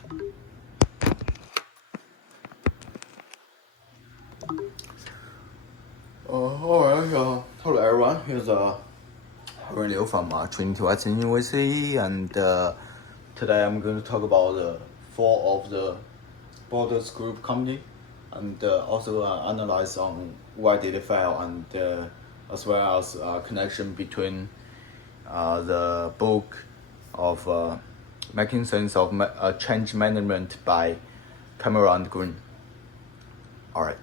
Alright, hello everyone. Here's Ren Liu from Trinity Western University, and today I'm going to talk about the four of the Borders Group company, and also analyze on why did they fail, and as well as connection between the book of Making Sense of Change Management by Cameron Green. Alright.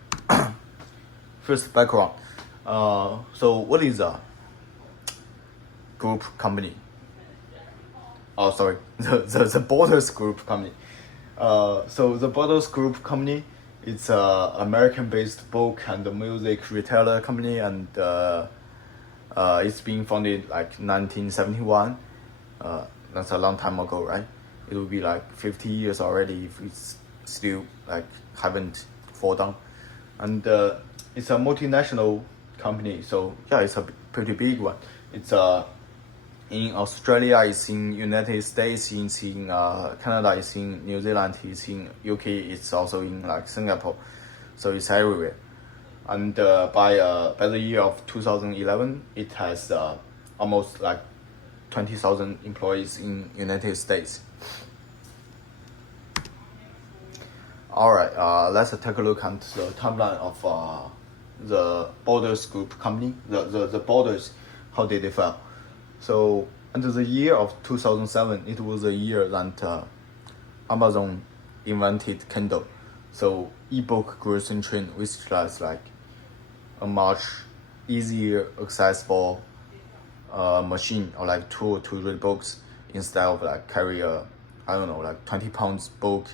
First, background. So what is a group company? Oh, sorry, the Borders Group company. So the Borders Group company, it's a American-based book and music retailer company, and it's been founded like 1971. That's a long time ago, right? It will be like 50 years already if it's still like haven't fallen down, and it's a multinational company, so yeah, it's a pretty big one. It's in Australia, it's in United States, it's in Canada, it's in New Zealand, it's in UK, it's also in like Singapore, so it's everywhere. And by the year of 2011, it has almost like 20,000 employees in United States. Alright, let's take a look at the timeline of the Borders Group company, the Borders, how did they fail? So, under the year of 2007, it was a year that Amazon invented Kindle. So, ebook grocery train, which is like a much easier, accessible machine or like tool to read books instead of like carry a, I don't know, like 20 pounds book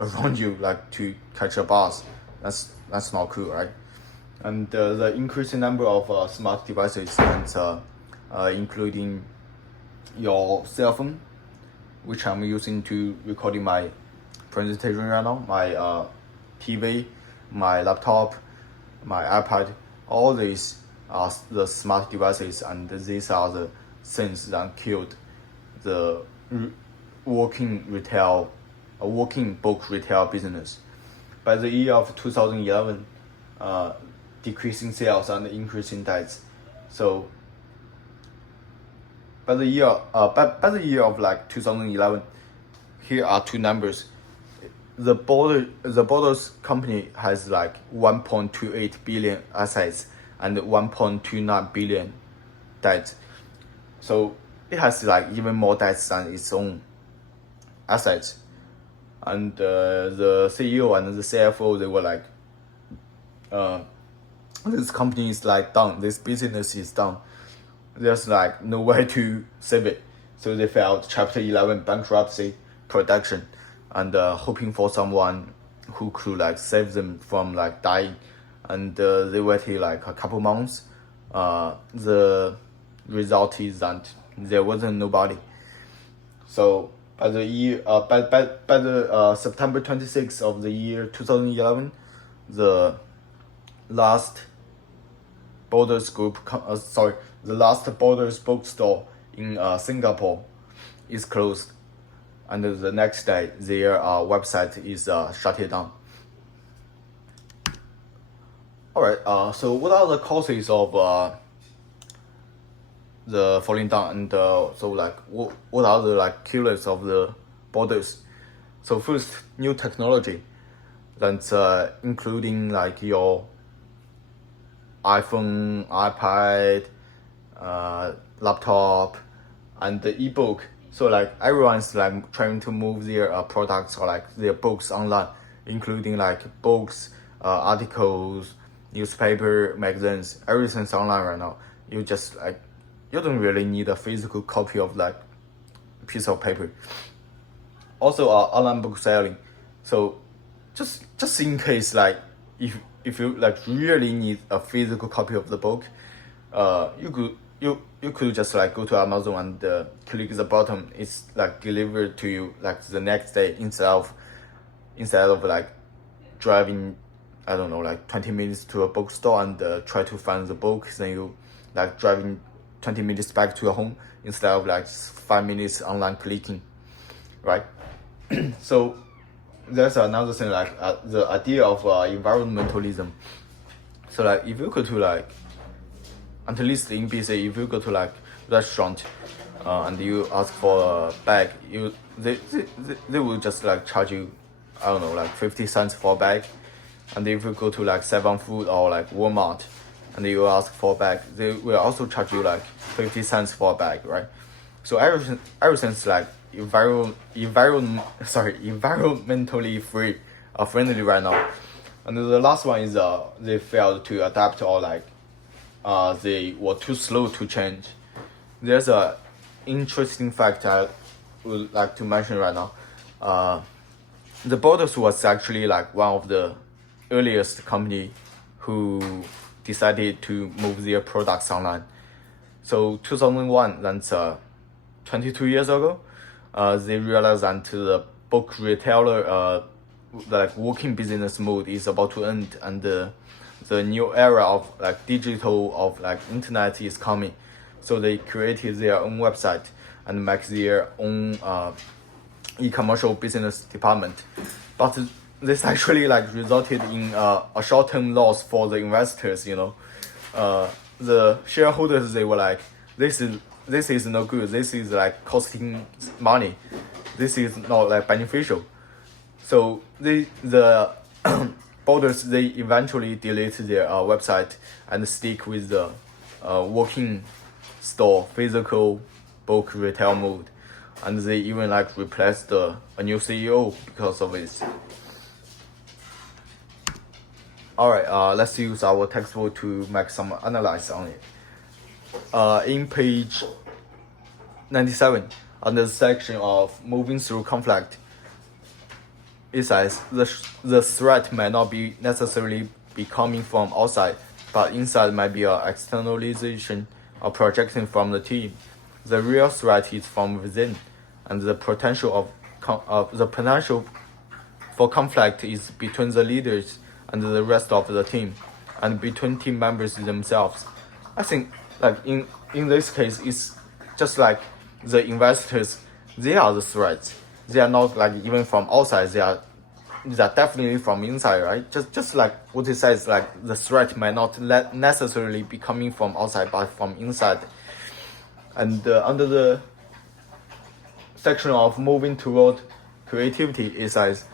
around you like to catch a bus. That's not cool, right? And the increasing number of smart devices, and including your cell phone, which I'm using to recording my presentation right now, my TV, my laptop, my iPad, all these are the smart devices, and these are the things that killed the working book retail business. By the year of 2011, decreasing sales and increasing debts. So by the year of like 2011, here are two numbers. The Borders company has like 1.28 billion assets and 1.29 billion debt. So it has like even more debts than its own assets. And the CEO and the CFO, they were like, this company is like done, this business is done. There's like no way to save it. So they filed Chapter 11 bankruptcy protection, and hoping for someone who could like save them from like dying. And they waited like a couple months. The result is that there wasn't nobody. So by the year, by the September 26th of the year 2011, the last Borders bookstore in Singapore is closed, and the next day their website is shut down. Alright, so what are the causes of the falling down, and so like what are the like killers of the Borders? So first, new technology, that's including like your iPhone, iPad, laptop, and the ebook. So like everyone's like trying to move their products or like their books online, including like books, articles, newspaper, magazines. Everything's online right now. You just like, you don't really need a physical copy of like piece of paper. Also, online book selling. So just in case like if you like really need a physical copy of the book, you could just like go to Amazon and click the button. It's like delivered to you like the next day instead of like driving, I don't know, like 20 minutes to a bookstore and try to find the book. Then you like driving 20 minutes back to your home instead of like 5 minutes online clicking, right? So there's another thing like the idea of environmentalism. So like if you go to like, at least in BC, if you go to like restaurant and you ask for a bag, they will just like charge you, I don't know, like 50 cents for a bag. And if you go to like 7-Food or like Walmart and you ask for a bag, they will also charge you like 50 cents for a bag, right? So everything's like environmentally friendly right now. And the last one is they failed to adapt, or like they were too slow to change. There's a interesting fact I would like to mention right now. The Borders was actually like one of the earliest company who decided to move their products online. So 2001, that's 22 years ago, they realized that the book retailer like working business mode is about to end, and the new era of like digital, of like internet is coming. So they created their own website and make their own e-commercial business department. But this actually like resulted in a short-term loss for the investors. The shareholders, they were like, this is no good, this is like costing money, this is not like beneficial. So the Borders, they eventually delete their website and stick with the working store, physical book retail mode, and they even like replaced a new CEO because of it. Alright, let's use our textbook to make some analysis on it. In page 97, under the section of moving through conflict, it says the threat may not be necessarily be coming from outside, but inside might be an externalization or projection from the team. The real threat is from within, and the potential for conflict is between the leaders and the rest of the team, and between team members themselves. I think like in this case, it's just like the investors, they are the threats. They are not like even from outside, they are definitely from inside, right? Just like what it says, like the threat might not necessarily be coming from outside, but from inside. And under the section of moving toward creativity, it says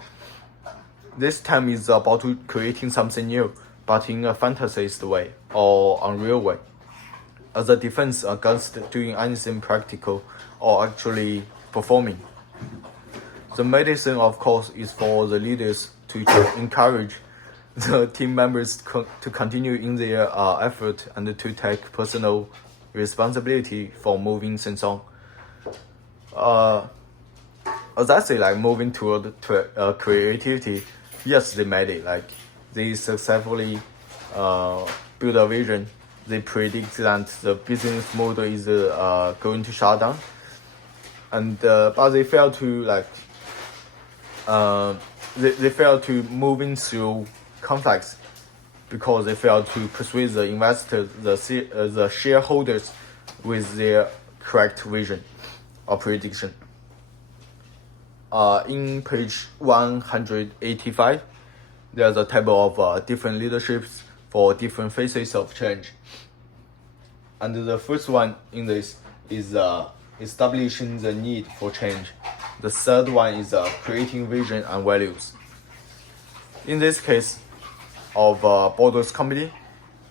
this time is about to creating something new, but in a fantasized way or unreal way, as a defense against doing anything practical or actually performing. The medicine, of course, is for the leaders to encourage the team members to continue in their effort and to take personal responsibility for moving things on. As I say, like moving toward creativity, yes, they made it. Like they successfully build a vision. They predict that the business model is going to shut down, and but they failed to like they failed to moving through conflicts because they failed to persuade the investors, the shareholders, with their correct vision or prediction. In page 185, there's a table of different leaderships for different phases of change. And the first one in this is establishing the need for change. The third one is creating vision and values. In this case of Borders company,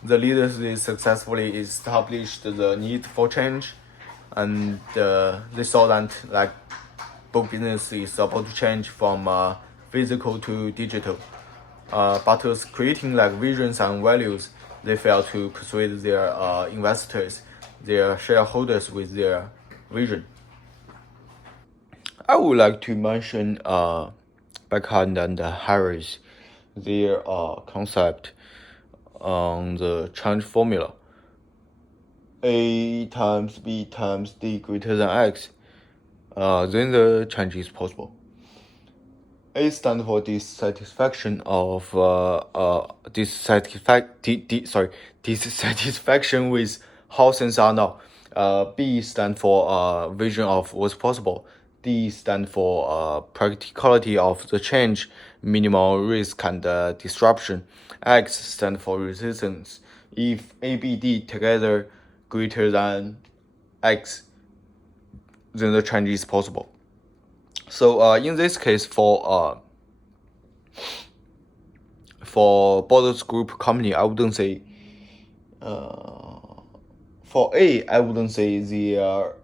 the leaders they successfully established the need for change, and they saw that like book business is about to change from physical to digital. But as creating like visions and values, they failed to persuade their investors, their shareholders with their vision. I would like to mention Beckhand and Harris, their concept on the change formula. A times B times D greater than X, then the change is possible. A stands for dissatisfaction of dissatisfaction with how things are now. B stands for vision of what's possible. D stand for practicality of the change, minimal risk and disruption. X stand for resistance. If A, B, D together greater than X, then the change is possible. So in this case, for Borders Group company, I wouldn't say. For A, I wouldn't say they are.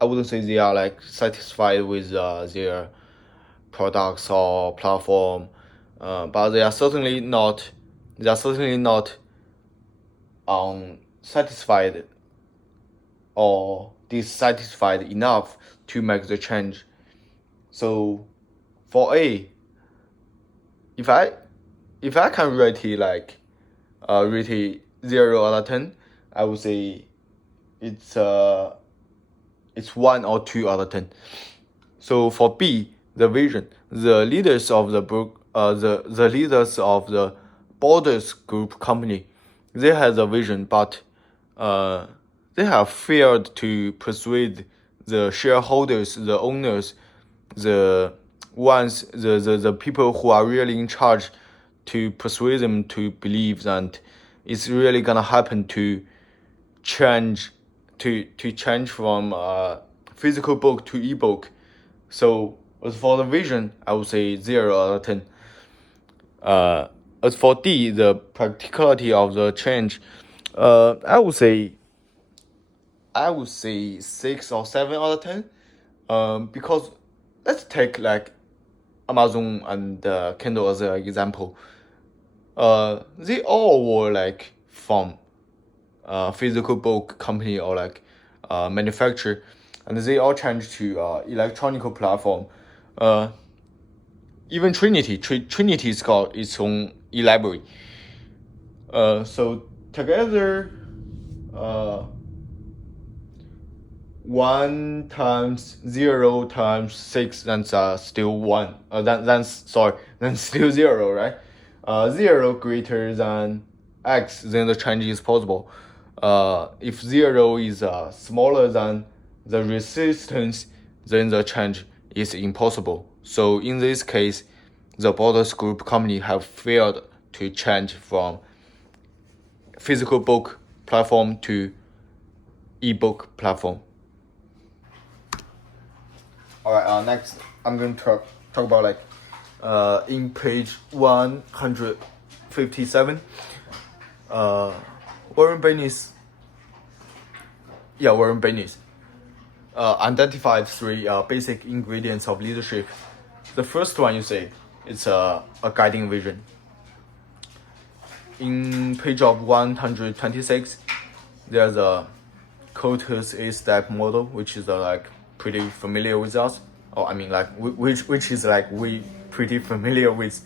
I wouldn't say they are like satisfied with their products or platform, but they are certainly not. They are certainly not satisfied or dissatisfied enough to make the change. So, for A, if I can rate it like rate it 0 out of 10, I would say it's 1 or 2 out of 10. So for B, the vision, the leaders of the book, the leaders of the Borders Group company, they had a vision, but they have failed to persuade the shareholders, the owners, the ones, the people who are really in charge, to persuade them to believe that it's really gonna happen to change from physical book to ebook. So as for the vision, I would say 0 out of 10. As for D, the practicality of the change, I would say 6 or 7 out of 10. Because let's take like Amazon and Kindle as an example. They all were like from physical book company or like manufacturer, and they all changed to electronic platform. Even Trinity's got its own e-library. So together, 1 times 0 times 6, that's still 1. That's still 0, right? 0 greater than X, then the change is possible. If 0 is smaller than the resistance, then the change is impossible. So in this case, the Borders Group company have failed to change from physical book platform to ebook platform. Alright, next I'm going to talk about like in page 157, Warren Bennis identified 3 basic ingredients of leadership. The first one, you say, it's a guiding vision. In page of 126, there's a Coates A-step model, which is like pretty familiar with us, or I mean like which is like we pretty familiar with.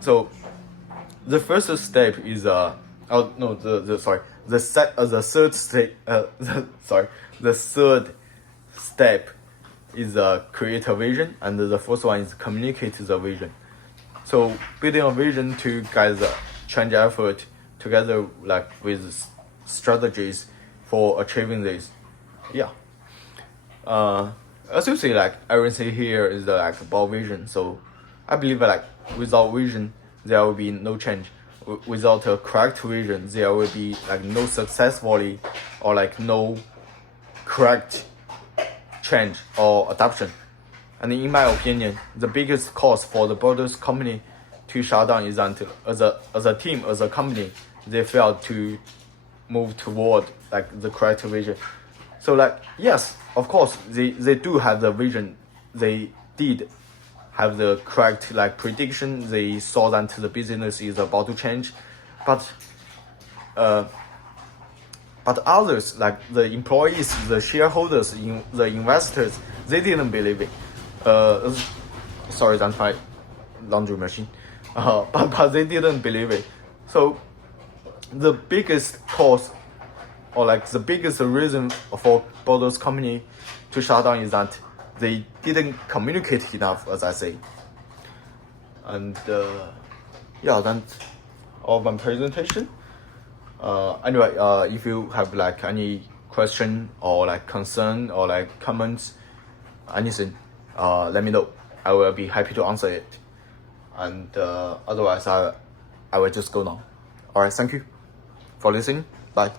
So the first step is the third step is create a vision, and the first one is communicate the vision. So building a vision to guide the change effort together like with strategies for achieving this. As you see, like everything here is like about vision. So I believe like without vision there will be no change. Without a correct vision there will be like no successfully or like no correct change or adoption. And in my opinion, the biggest cause for the Borders company to shut down is that as a team, as a company, they failed to move toward like the correct vision. So like yes, of course they do have the vision, they did have the correct like prediction, they saw that the business is about to change, but others like the employees, the shareholders, the investors, they didn't believe it. Sorry, that's my laundry machine. But they didn't believe it. So the biggest cause or like the biggest reason for Borders company to shut down is that they didn't communicate enough, as I say. And that's all of my presentation. Anyway, if you have like any question or like concern or like comments, anything, let me know. I will be happy to answer it. And otherwise, I will just go now. Alright, thank you for listening. Bye.